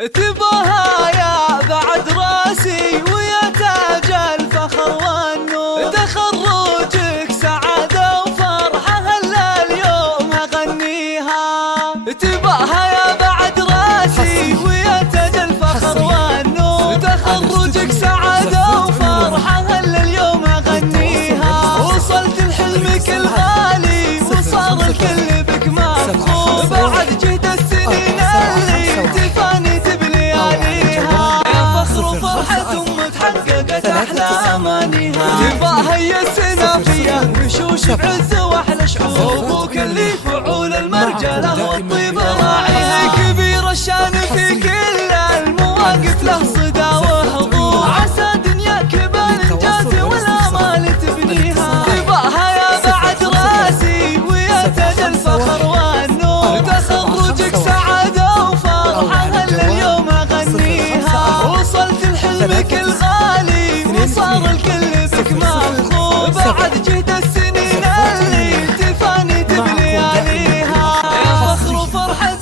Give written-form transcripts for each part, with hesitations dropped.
تباها يا بعد راسي ويا تاج الفخر والنور، تخرجك سعادة وفرحة هلا اليوم أغنيها. تباها يا بعد راسي ويا تاج الفخر والنور، تخرجك سعادة وفرحة هلا اليوم أغنيها. وصلت لحلمك الغالي وصار الكل بك مفخور، بعد جهد السنين اللي تفاني بلياليها. يا فخر وفرحة تحققت أحلى أمانيها. تباها هي السنافية وشوش بعز وأحلى شعور، وكل فعول المرجلة والطيب راعيها. كبير الشان في كل المواقف له صدى وحضور، عسى دنياك بالإنجاز والآمال تبنيها. تباها يا بعد راسي ويا تاج الفخر والنور، تخرجك سعادة وفرحة هلا اليوم أغنيها. وصلت لحلمك الغالي وصار الكل بك مفخور، بعد جهد السنين اللي تفاني بلياليها. يا فخر وفرحة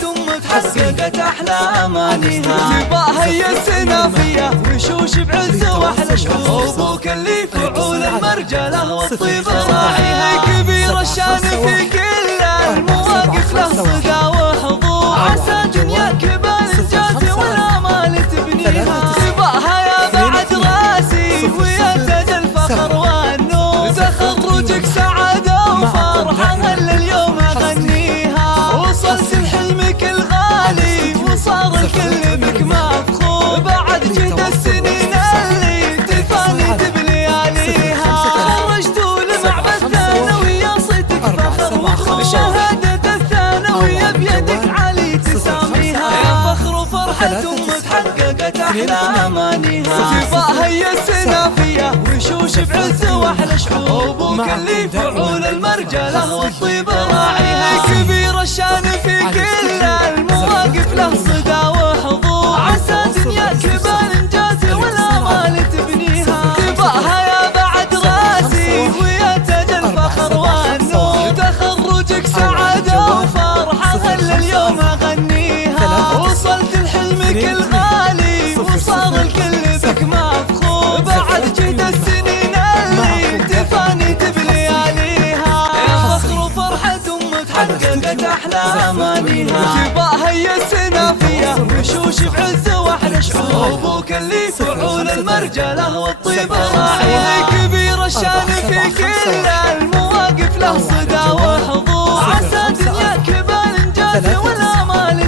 تحققت أحلى أمانيها. تباها هي السنافية وشوش بعز وأحلى شعور، وكل فعول المرجلة والطيب راعيها. كبير الشان في كل المواقف له صدى وحضور، عسى دنياك بالإنجاز والآمال تبنيها. تباها يا بعد راسي ويا تاج الفخر والنور، تخرجك سعادة وفرحة هلا اليوم أغنيها. وصلت لحلمك الغالي وصار الكل بك مفخور، بعد جهد السنين اللي تفاني بلياليها. خرجت لمعبد الثانوية صيتك فخر وخور، شهادة الثانوية بيدك علي تساميها. يا فخر وفرحة تحققت أحلى أمانيها. تباها هي السنافية وشوش بعز وأحلى شعور، وكل فعول المرجلة والطيب راعيها. كبير الشان في كل المواقف له صدى وحضور، عسى دنياك بالإنجاز والآمال تبنيها. تباها يا بعد راسي ويا تاج الفخر والنور، تخرجك سعادة وفرحة هلا اليوم أغنيها. وصلت لحلمك الغالي وصار الكل بك مفخور، بعد جهد السنين اللي تفاني بلياليها. يا فخر وفرحة تحققت أحلى أمانيها. تباها هي السنافية وشوش بعز وأحلى شعور، وكل فعول المرجلة والطيب راعيها. كبير الشان في كل المواقف له صدى وحضور، عسى دنياك بالإنجاز والآمال